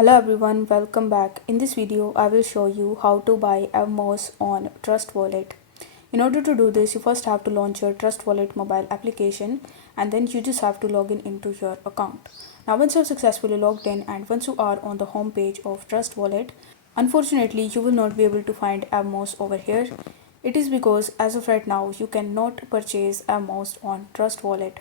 Hello everyone, welcome back. In this video, I will show you how to buy Evmos on Trust Wallet. In order to do this, you first have to launch your Trust Wallet mobile application and then you just have to log in into your account. Now once you are successfully logged in and once you are on the home page of Trust Wallet, unfortunately you will not be able to find Evmos over here. It is because as of right now, you cannot purchase Evmos on Trust Wallet.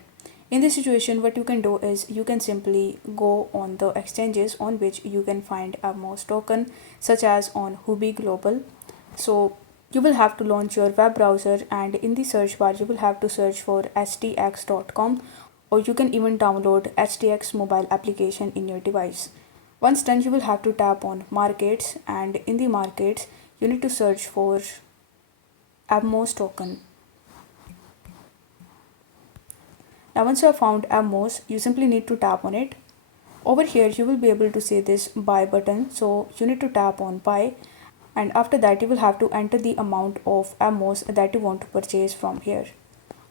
In this situation, what you can do is you can simply go on the exchanges on which you can find a Evmos token, such as on Hubi Global. So you will have to launch your web browser and in the search bar you will have to search for htx.com, or you can even download htx mobile application in your device. Once done, you will have to tap on markets and in the markets you need to search for Evmos token. Now once you have found Evmos, you simply need to tap on it. Over here you will be able to see this buy button, so you need to tap on buy, and after that you will have to enter the amount of Evmos that you want to purchase from here.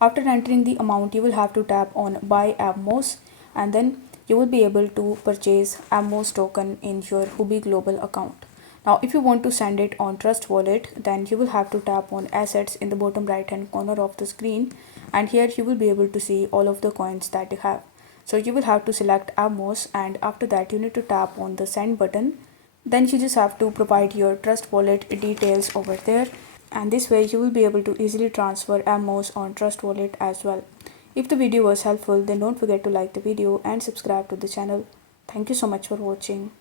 After entering the amount, you will have to tap on buy Evmos and then you will be able to purchase Evmos token in your Hubi Global account. Now if you want to send it on Trust Wallet, then you will have to tap on assets in the bottom right hand corner of the screen, and here you will be able to see all of the coins that you have. So you will have to select Evmos and after that you need to tap on the send button. Then you just have to provide your Trust Wallet details over there, and this way you will be able to easily transfer Evmos on Trust Wallet as well. If the video was helpful, then don't forget to like the video and subscribe to the channel. Thank you so much for watching.